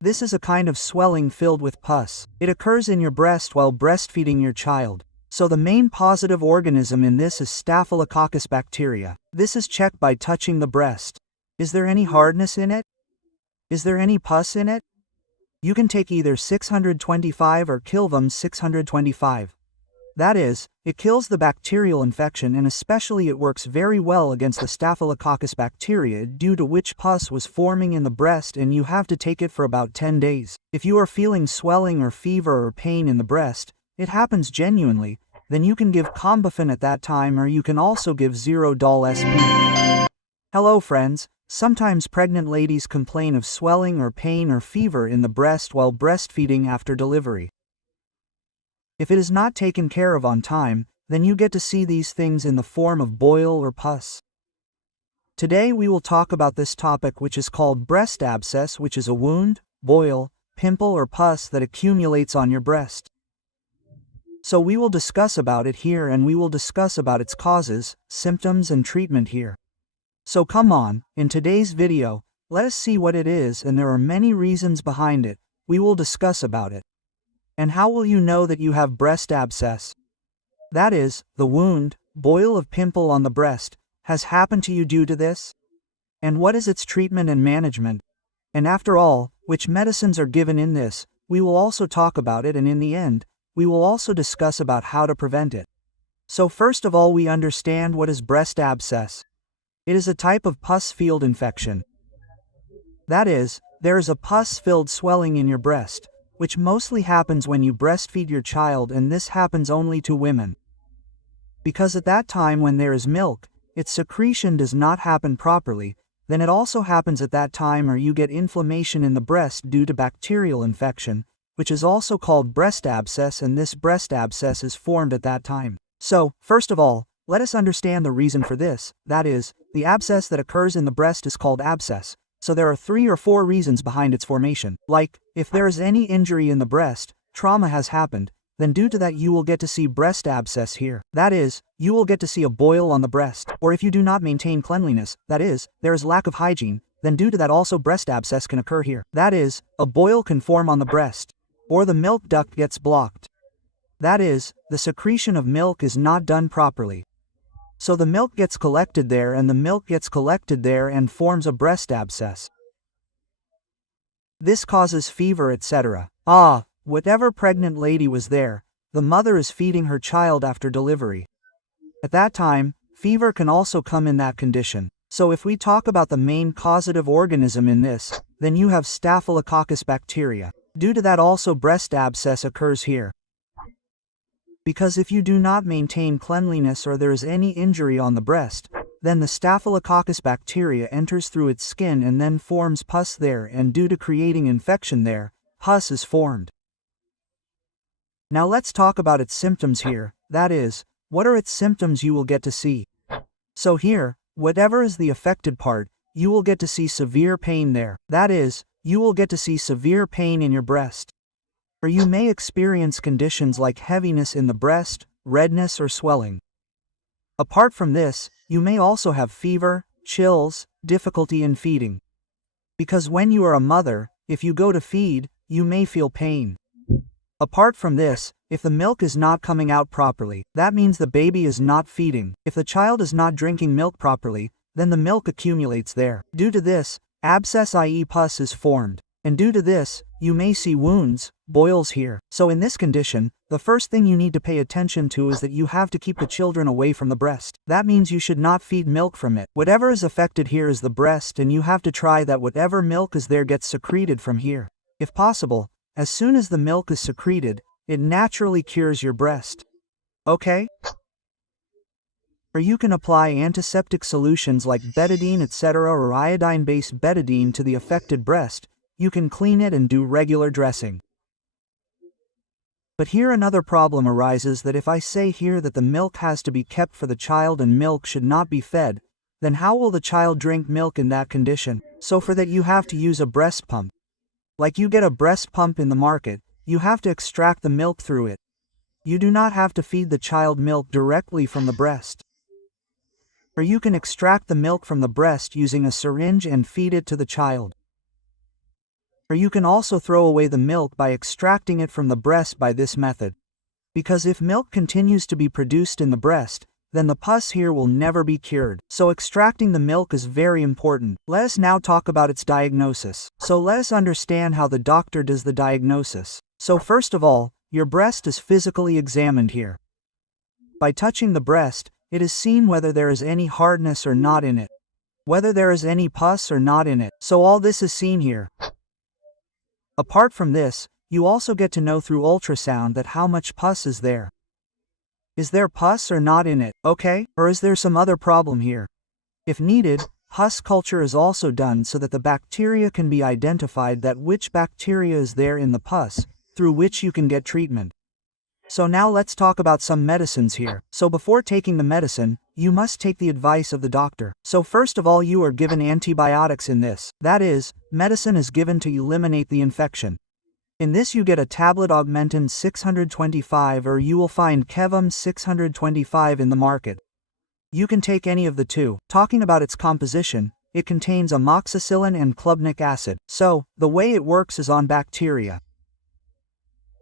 This is a kind of swelling filled with pus. It occurs in your breast while breastfeeding your child. So the main positive organism in this is Staphylococcus bacteria. This is checked by touching the breast. Is there any hardness in it? Is there any pus in it? You can take either 625 or Kilvam 625. That is, it kills the bacterial infection, and especially it works very well against the Staphylococcus bacteria, due to which pus was forming in the breast, and you have to take it for about 10 days. If you are feeling swelling or fever or pain in the breast, it happens genuinely, then you can give Combifan at that time, or you can also give 0-SP. Hello friends. Sometimes pregnant ladies complain of swelling or pain or fever in the breast while breastfeeding after delivery. If it is not taken care of on time, then you get to see these things in the form of boil or pus. Today we will talk about this topic, which is called breast abscess, which is a wound, boil, pimple or pus that accumulates on your breast. So we will discuss about it here, and we will discuss about its causes, symptoms and treatment here. So come on, in today's video, let us see what it is, and there are many reasons behind it. We will discuss about it. And how will you know that you have breast abscess? That is, the wound, boil of pimple on the breast, has happened to you due to this? And what is its treatment and management? And after all, which medicines are given in this? We will also talk about it, and in the end, we will also discuss about how to prevent it. So first of all, we understand what is breast abscess. It is a type of pus-filled infection. That is, there is a pus-filled swelling in your breast, which mostly happens when you breastfeed your child, and this happens only to women. Because at that time when there is milk, its secretion does not happen properly, then it also happens at that time, or you get inflammation in the breast due to bacterial infection, which is also called breast abscess, and this breast abscess is formed at that time. So, first of all, let us understand the reason for this. That is, the abscess that occurs in the breast is called abscess. So there are 3 or 4 reasons behind its formation. Like, if there is any injury in the breast, trauma has happened, then due to that you will get to see breast abscess here. That is, you will get to see a boil on the breast. Or if you do not maintain cleanliness, that is, there is lack of hygiene, then due to that also breast abscess can occur here. That is, a boil can form on the breast. Or the milk duct gets blocked. That is, the secretion of milk is not done properly. So the milk gets collected there, and the milk gets collected there and forms a breast abscess. This causes fever, etc. Whatever pregnant lady was there, the mother is feeding her child after delivery. At that time, fever can also come in that condition. So if we talk about the main causative organism in this, then you have Staphylococcus bacteria. Due to that also breast abscess occurs here. Because if you do not maintain cleanliness or there is any injury on the breast, then the Staphylococcus bacteria enters through its skin and then forms pus there, and due to creating infection there, pus is formed. Now let's talk about its symptoms here. That is, what are its symptoms you will get to see. So here, whatever is the affected part, you will get to see severe pain there. That is, you will get to see severe pain in your breast. Or you may experience conditions like heaviness in the breast, redness or swelling. Apart from this, you may also have fever, chills, difficulty in feeding. Because when you are a mother, if you go to feed, you may feel pain. Apart from this, if the milk is not coming out properly, that means the baby is not feeding. If the child is not drinking milk properly, then the milk accumulates there. Due to this, abscess, i.e. pus, is formed. And due to this, you may see wounds, boils here. So in this condition, the first thing you need to pay attention to is that you have to keep the children away from the breast. That means you should not feed milk from it. Whatever is affected here is the breast, and you have to try that whatever milk is there gets secreted from here. If possible, as soon as the milk is secreted, it naturally cures your breast. Okay? Or you can apply antiseptic solutions like betadine, etc., or iodine-based betadine to the affected breast. You can clean it and do regular dressing. But here another problem arises, that if I say here that the milk has to be kept for the child and milk should not be fed, then how will the child drink milk in that condition? So for that you have to use a breast pump. Like you get a breast pump in the market, you have to extract the milk through it. You do not have to feed the child milk directly from the breast. Or you can extract the milk from the breast using a syringe and feed it to the child. Or you can also throw away the milk by extracting it from the breast by this method. Because if milk continues to be produced in the breast, then the pus here will never be cured. So extracting the milk is very important. Let us now talk about its diagnosis. So let us understand how the doctor does the diagnosis. So first of all, your breast is physically examined here. By touching the breast, it is seen whether there is any hardness or not in it, whether there is any pus or not in it. So all this is seen here. Apart from this, you also get to know through ultrasound that how much pus is there. Is there pus or not in it, okay? Or is there some other problem here? If needed, pus culture is also done so that the bacteria can be identified, that which bacteria is there in the pus, through which you can get treatment. So now let's talk about some medicines here. So before taking the medicine, you must take the advice of the doctor. So first of all, you are given antibiotics in this. That is, medicine is given to eliminate the infection. In this you get a tablet Augmentin 625, or you will find Kevum 625 in the market. You can take any of the two. Talking about its composition, it contains amoxicillin and clubnic acid. So, the way it works is on bacteria.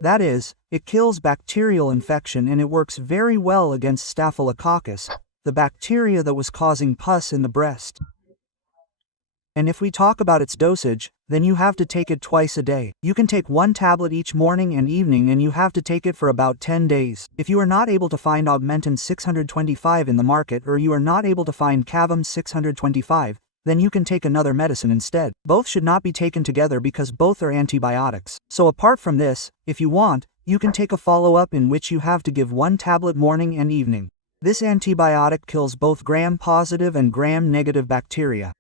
That is, it kills bacterial infection, and it works very well against Staphylococcus, the bacteria that was causing pus in the breast. And if we talk about its dosage, then you have to take it twice a day. You can take one tablet each morning and evening, and you have to take it for about 10 days. If you are not able to find Augmentin 625 in the market, or you are not able to find Kevum 625, then you can take another medicine instead. Both should not be taken together because both are antibiotics. So apart from this, if you want, you can take a follow-up in which you have to give one tablet morning and evening. This antibiotic kills both gram-positive and gram-negative bacteria.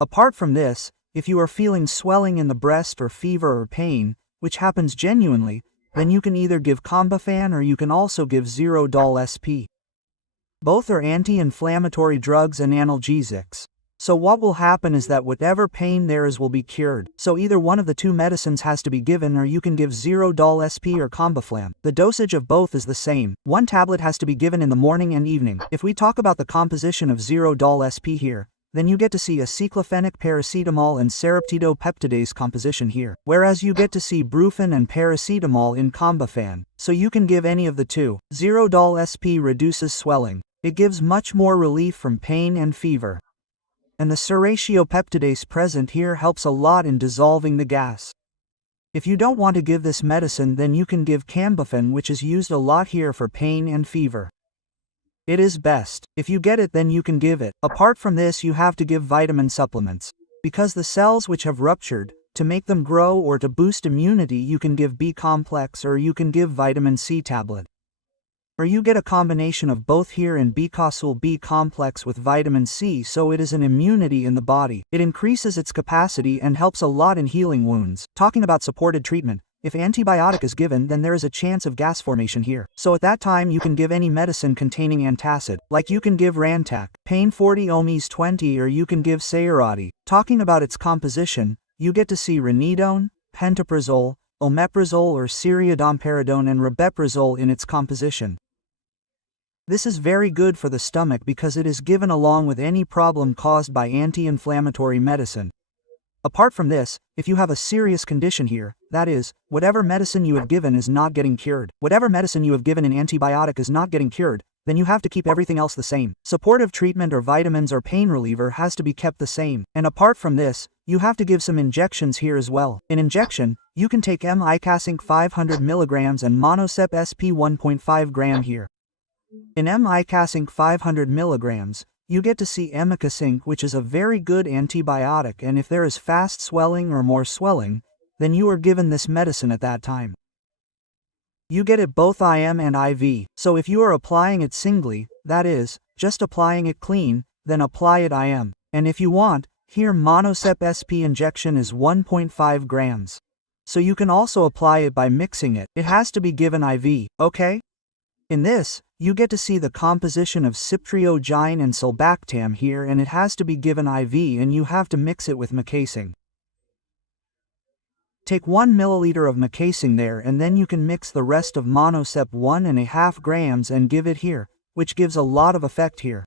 Apart from this, if you are feeling swelling in the breast or fever or pain, which happens genuinely, then you can either give Combifan or you can also give Zerodol SP. Both are anti-inflammatory drugs and analgesics. So what will happen is that whatever pain there is will be cured. So either one of the two medicines has to be given, or you can give Zerodol SP or Combiflam. The dosage of both is the same. One tablet has to be given in the morning and evening. If we talk about the composition of Zerodol SP here, then you get to see aceclofenic paracetamol and seraptidopeptidase composition here, whereas you get to see brufen and paracetamol in Combifan. So you can give any of the two. Zerodol SP reduces swelling. It gives much more relief from pain and fever. And the seratiopeptidase present here helps a lot in dissolving the gas. If you don't want to give this medicine, then you can give Combifan, which is used a lot here for pain and fever. It is best. If you get it, then you can give it. Apart from this, you have to give vitamin supplements. Because the cells which have ruptured, to make them grow or to boost immunity, you can give B complex or you can give vitamin C tablet. Or you get a combination of both here in Bicosol B complex with vitamin C, so it is an immunity in the body. It increases its capacity and helps a lot in healing wounds. Talking about supported treatment, if antibiotic is given, then there is a chance of gas formation here. So at that time you can give any medicine containing antacid, like you can give Rantac, Pain 40 Omes 20, or you can give Sayurati. Talking about its composition, you get to see ranitidine, pantoprazole, omeprazole or Cyriadomperidone and rabeprazole in its composition. This is very good for the stomach because it is given along with any problem caused by anti-inflammatory medicine. Apart from this, if you have a serious condition here, that is, whatever medicine you have given is not getting cured, whatever medicine you have given in antibiotic is not getting cured, then you have to keep everything else the same. Supportive treatment or vitamins or pain reliever has to be kept the same. And apart from this, you have to give some injections here as well. In injection, you can take Icasink 500 mg and Monosep SP 1.5 gram here. In Icasink 500 mg, you get to see Emicasink, which is a very good antibiotic, and if there is fast swelling or more swelling, then you are given this medicine at that time. You get it both IM and IV, so if you are applying it singly, that is, just applying it clean, then apply it IM. And if you want, here Monosep SP injection is 1.5 grams. So you can also apply it by mixing it. It has to be given IV, okay? In this, you get to see the composition of Ciptriogine and Sulbactam here, and it has to be given IV and you have to mix it with Macasing. Take 1 milliliter of Macasing there, and then you can mix the rest of Monosep 1.5 grams and give it here, which gives a lot of effect here.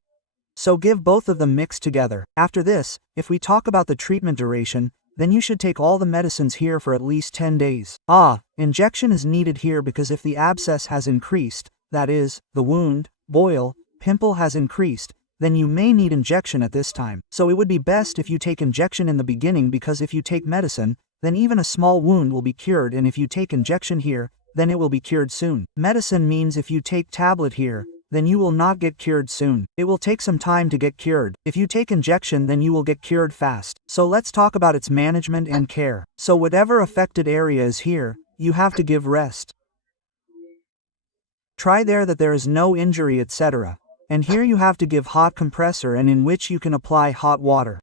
So give both of them mixed together. After this, if we talk about the treatment duration, then you should take all the medicines here for at least 10 days. Injection is needed here because if the abscess has increased, that is, the wound, boil, pimple has increased, then you may need injection at this time. So it would be best if you take injection in the beginning, because if you take medicine, then even a small wound will be cured, and if you take injection here, then it will be cured soon. Medicine means if you take tablet here, then you will not get cured soon. It will take some time to get cured. If you take injection, then you will get cured fast. So let's talk about its management and care. So whatever affected area is here, you have to give rest. Try there that there is no injury, etc. And here you have to give hot compressor, and in which you can apply hot water.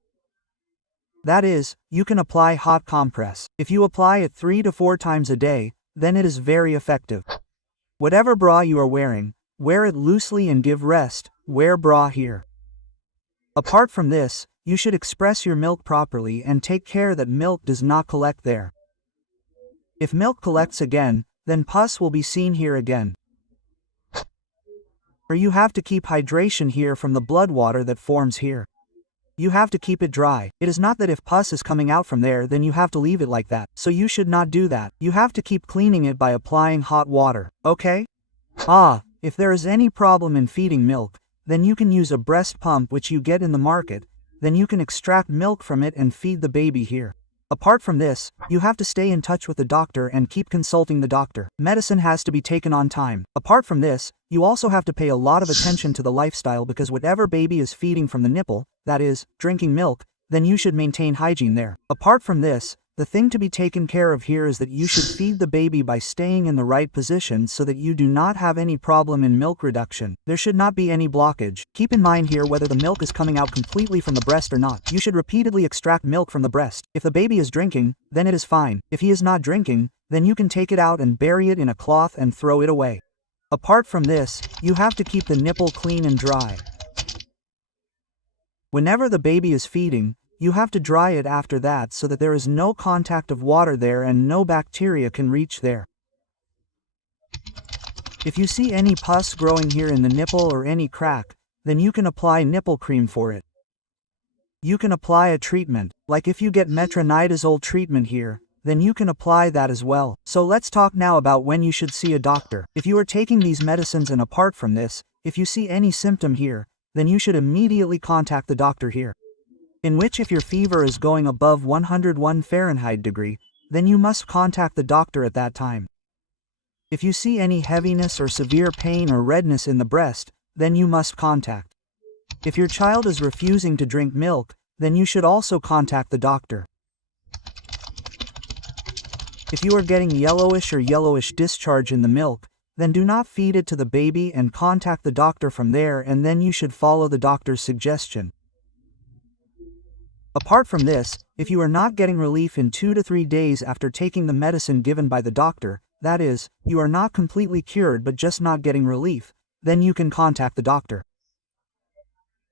That is, you can apply hot compress. If you apply it 3 to 4 times a day, then it is very effective. Whatever bra you are wearing, wear it loosely and give rest, wear bra here. Apart from this, you should express your milk properly and take care that milk does not collect there. If milk collects again, then pus will be seen here again. Or you have to keep hydration here from the blood water that forms here. You have to keep it dry. It is not that if pus is coming out from there, then you have to leave it like that. So you should not do that. You have to keep cleaning it by applying hot water, okay? If there is any problem in feeding milk, then you can use a breast pump which you get in the market, then you can extract milk from it and feed the baby here. Apart from this, you have to stay in touch with the doctor and keep consulting the doctor. Medicine has to be taken on time. Apart from this, you also have to pay a lot of attention to the lifestyle, because whatever baby is feeding from the nipple, that is, drinking milk, then you should maintain hygiene there. Apart from this, the thing to be taken care of here is that you should feed the baby by staying in the right position so that you do not have any problem in milk reduction. There should not be any blockage. Keep in mind here whether the milk is coming out completely from the breast or not. You should repeatedly extract milk from the breast. If the baby is drinking, then it is fine. If he is not drinking, then you can take it out and bury it in a cloth and throw it away. Apart from this, you have to keep the nipple clean and dry. Whenever the baby is feeding, you have to dry it after that so that there is no contact of water there and no bacteria can reach there. If you see any pus growing here in the nipple or any crack, then you can apply nipple cream for it. You can apply a treatment, like if you get metronidazole treatment here, then you can apply that as well. So let's talk now about when you should see a doctor. If you are taking these medicines and apart from this, if you see any symptom here, then you should immediately contact the doctor here. In which if your fever is going above 101 Fahrenheit degree, then you must contact the doctor at that time. If you see any heaviness or severe pain or redness in the breast, then you must contact. If your child is refusing to drink milk, then you should also contact the doctor. If you are getting yellowish or yellowish discharge in the milk, then do not feed it to the baby and contact the doctor from there, and then you should follow the doctor's suggestion. Apart from this, if you are not getting relief in 2 to 3 days after taking the medicine given by the doctor, that is, you are not completely cured but just not getting relief, then you can contact the doctor.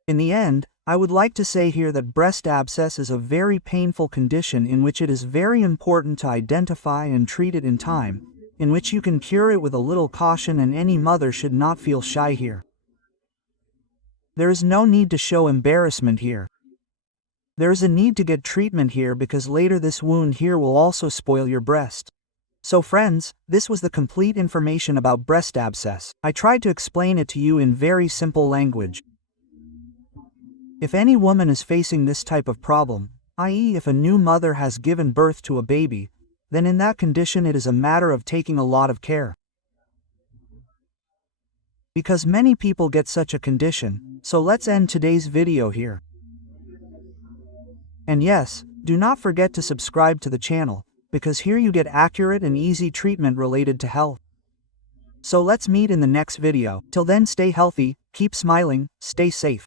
In the end, I would like to say here that breast abscess is a very painful condition in which it is very important to identify and treat it in time, in which you can cure it with a little caution, and any mother should not feel shy here. There is no need to show embarrassment here. There is a need to get treatment here because later this wound here will also spoil your breast. So friends, this was the complete information about breast abscess. I tried to explain it to you in very simple language. If any woman is facing this type of problem, i.e. if a new mother has given birth to a baby, then in that condition it is a matter of taking a lot of care. Because many people get such a condition, so let's end today's video here. And yes, do not forget to subscribe to the channel, because here you get accurate and easy treatment related to health. So let's meet in the next video. Till then, stay healthy, keep smiling, stay safe.